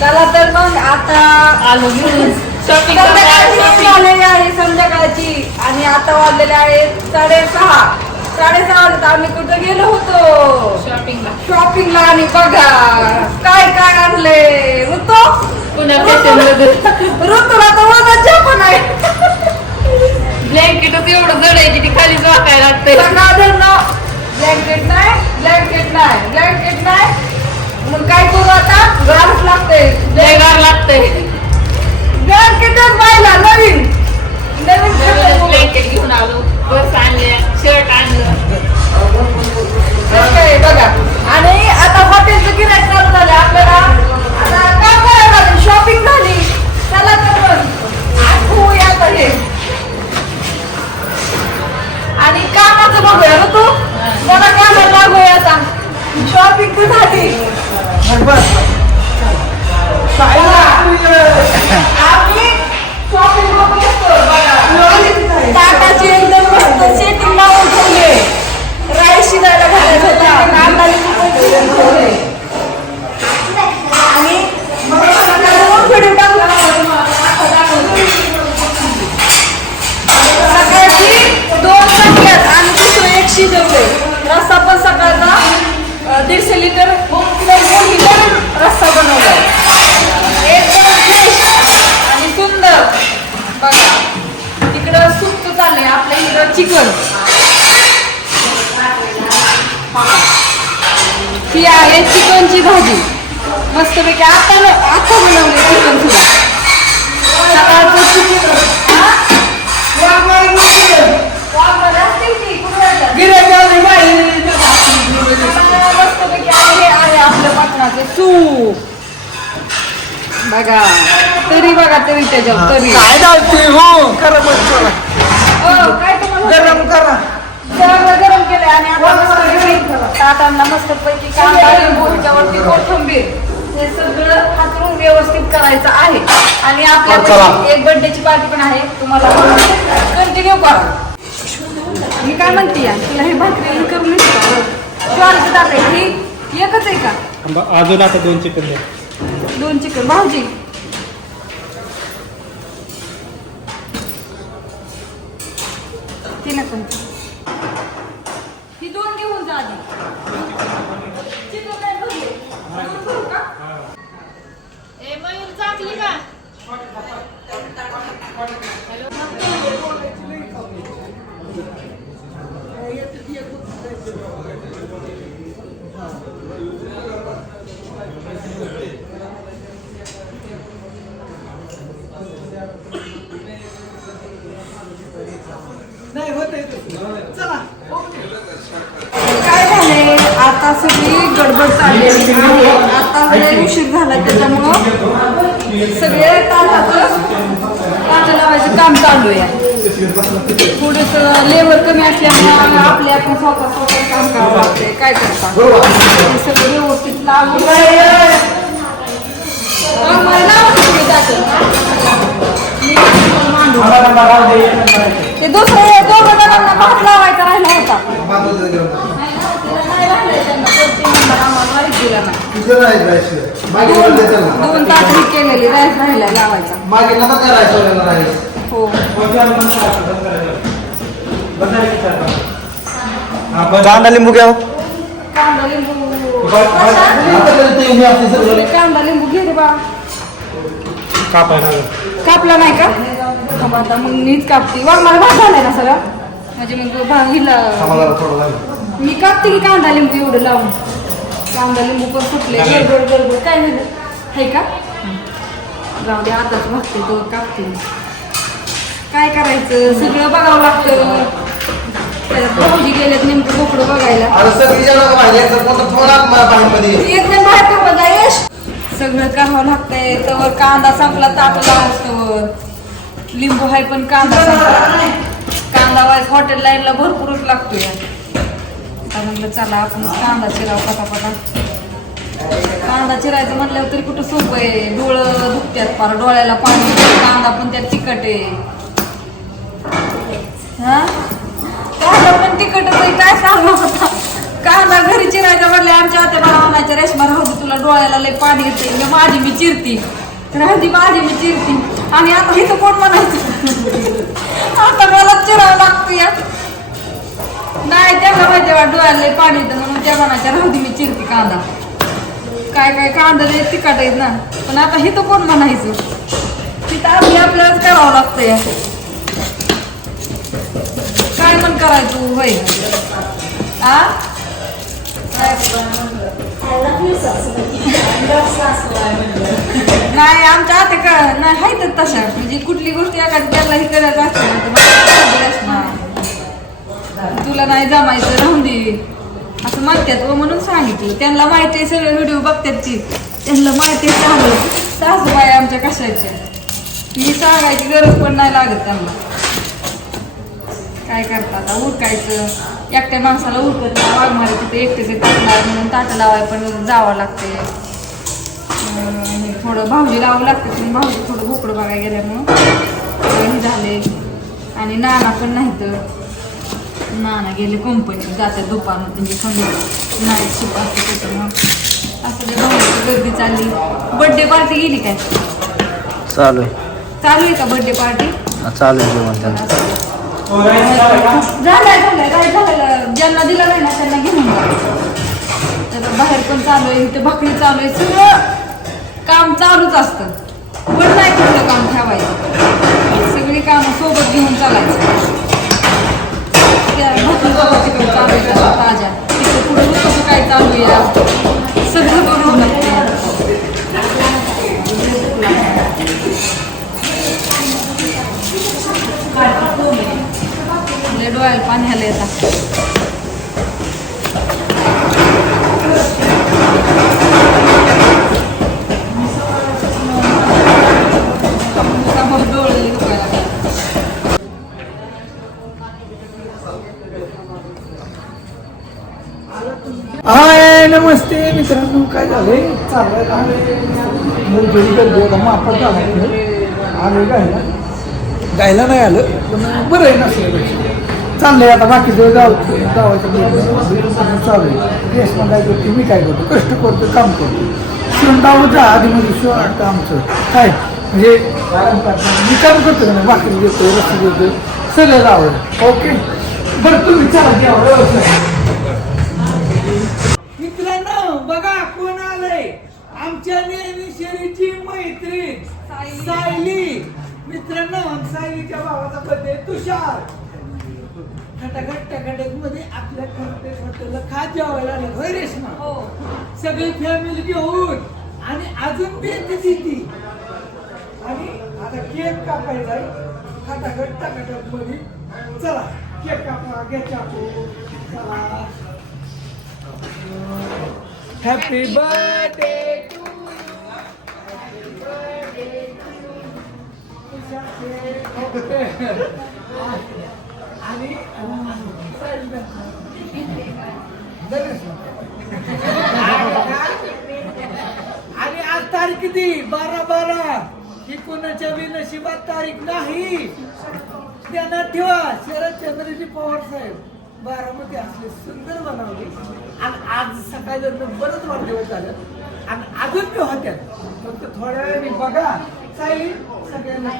चला तर मग आता आलो संध्याकाळची झालेली आहे संध्याकाळची. आणि आता वाजलेले आहेत साडेसहा. साडेसहा वाजता आम्ही कुठं गेलो होतो? शॉपिंगला शॉपिंगला आणि बघा काय काय आणले? ऋतू? पुन्हा ऋतूला तर वजन पण आहे. ब्लँकेटच एवढं जड आहे की ती खालीच वाकायला लागते. ब्लँकेट नाही ब्लँकेट नाही ब्लँकेट नाही. मग काय करू आता? घालच लागते लय गार लागतंय. ब्लँकेटच पाहिला ही आहे चिकनची भाजी. मस्तपैकी आता आता बनवली चिकन सुद्धा सकाळचं मस्तपैकी आहे आपलं सूप. बघा तरी बघा तरी त्याच्यावर तरी. काय डालते हो? करा हो, काय तुम्हाला गरम करा. गरम केलंय आणि आता मस्त ताटांना मस्त पैकी कांदा लिंबू कोथिंबीर हे सगळं हातरून व्यवस्थित करायचं आहे. आणि चला. आपल्याकडे एक बर्थडेची पार्टी पण आहे. तुम्हाला कंटिन्यू करा. मी काय म्हणते या? तुला हे भाकरी हे करून ज्वारीची ताट आहे ही एकच आहे का? अजून आता दोन चिकन द्या दोन चिकन. भाऊजी. ती नको 还有个渣逼呢。सगळी गडबड चाललेली आहे. आता लय उशीर झाला त्याच्यामुळं सगळे ताटाचं ताटं लावायचं काम चालू आहे. थोडस लेबर कमी असल्यामुळं आपले आपण स्वतः स्वतः काम करावं लागतंय. काय करता? हे सगळं व्यवस्थित मांडू. ते दुसरे दोघं जणांना भात लावायचा राहिला होता नाही राहिलंय त्यांना. दोन तीन नंबर दोन दोन केलेली राईस राहिला लावायचा. मागे नका राहील हो. कांदा लिंबू घ्या कांदा लिंबू. तुम्ही कांदा लिंबू घे रे बा. कापला नाही का? थांबा आता मग मीच कापते. वा मला भात झालाय ना सगळा. म्हणजे मग भा- हिला मी कापते की कांदा लिंबू एवढं लावून? कांदा लिंबू पण सुटले गडबड गडबड. काय झालं? आहे का? जाऊ दे आताच बघते तो कापते. काय करायचं? सगळं बघावं लागतं. भाऊजी गेलेत नेमकं बोकडं बघायला. एक जण बाहेर यश सगळं करावं लागतंय. तवर कांदा संपला ताटला असतो लिंबू आहे पण कांदा संपला. कांदा वाईज हॉटेल लाईनला भरपूरच लागतो या आता म्हणलं चला आपण कांदा चिराव पटापटा. कांदा चिरायचं म्हणल्यावर तरी कुठं सोपं आहे. डोळं दुखत्यात पार डोळ्याला पाणी कांदा पण त्यात तिखट आहे. हा? कांदा पण तिखटच आहे. काय सांगू आता? कांदा घरी चिरायचा म्हणले आमच्या आत्या मला म्हणायच्या रेशमा राहू तुला डोळ्याला लय पाणी येते. मी माझी मी चिरती. राहती माझी मी चिरती. आणि आता इथं कोण म्हणायचं? आता मला चिरावं लागतं या नाही त्यांना माहिती बा डोळ्याला पाणी येतं म्हणून त्या मनाच्या राहती मी चिरते कांदा. काय काय कांदा लय तिखट आहेत ना. पण आता इथं कोण म्हणायचं? तिथं आपली आपल्यालाच करावं लागतं या. काय पण करायचं होय. आ? नाही आमच्या आता का नाही आहेत तशा. म्हणजे कुठली गोष्ट एखादी त्याला हे करायचं असते ना तर मला सांगते असणार. तुला नाही जमायचं राहून दे. असं म्हणतात व म्हणून सांगितलं. त्यांना माहिती आहे सगळे व्हिडिओ बघतात ती त्यांना माहिती आहे चांगलं. सासूबाई आमच्या कशाच्या? ही सांगायची गरज पण नाही लागत त्यांना. काय करता आता उरकायचं. एकट्या माणसाला उरकत नाही. मारायचं तिथे एकटेच टाकणार म्हणून ताटं लावाय पण जावं लागते थोडं भावजी लावावं लागतं पण भाऊजी थोडं भोकडं बघायला गेल्यामुळं. हे झाले. आणि नाना पण नाही तर नाना गेले कंपनीत जातात दुपार म्हणजे संध्याकाळी नाईट शिप असते त्याच्यामुळं असं भावाची गर्दी चालली. बर्थडे पार्टी गेली काय? चालू आहे. चालू आहे का बर्थडे पार्टी हा, चालू आहे जेवण त्यांचं. झालंय झालंय काय झालं ज्यांना दिलं नाही ना त्यांना घेऊन जा. तर बाहेर पण चालू आहे इथे भाकरी चालू आहे सगळं काम चालूच असतं. पण नाही कुठलं काम ठेवायचं. सगळी कामं सोबत घेऊन चालायचं. लय डोळ्याला पाणी आलं येतात समोर डोळे दुखायला लागले. हाय नमस्ते मित्रांनो काय झालंय चाललंय मुलगी गर्दी होता मापात झाला आलोय गायला गायला नाही आलं पण बरं आहे नसल्यापेक्षा चाललंय आता बाकीचं गाव गावाच्या बरोबर चालू आहे यश काय करते मी काय करतो कष्ट करतो काम करतो शिवणगावच्या शिव वाटतं आमचं. काय? म्हणजे मी काम करतो का नाही? बाकी देतो रस्ते देतो सगळं आवडतं ओके बरं तुम्ही मित्रांनो बघा कोण आलंय. आमच्या नेहमीशरीची मैत्रीण सायली. मित्रांनो सायलीच्या भावाचा बर्थडे तुषार. खटाखट टकाटकमध्ये आपल्या कॉन्टेक्ट हॉटेलला खात जेवायला आले होय रेश्मा? हो. सगळी फॅमिली घेऊन आणि अजून देते ती आणि आता केक कापायचा खटाखट टकाटकमध्ये चला केक कापा घ्या चाकू. चला. हॅपी बर्थडे टू आणि आणि आज तारीख किती? बारा बारा. ही कोणाच्या बी नशिबात तारीख नाही. त्यांना ठेवा. शरदचंद्रजी पवार साहेब बारामती असले सुंदर बनवले. आणि आज सकाळी जर बरंच वाढदिवस झालं आणि अजून मी होत्या. फक्त थोड्या वेळाने बघा. साई सगळ्यांना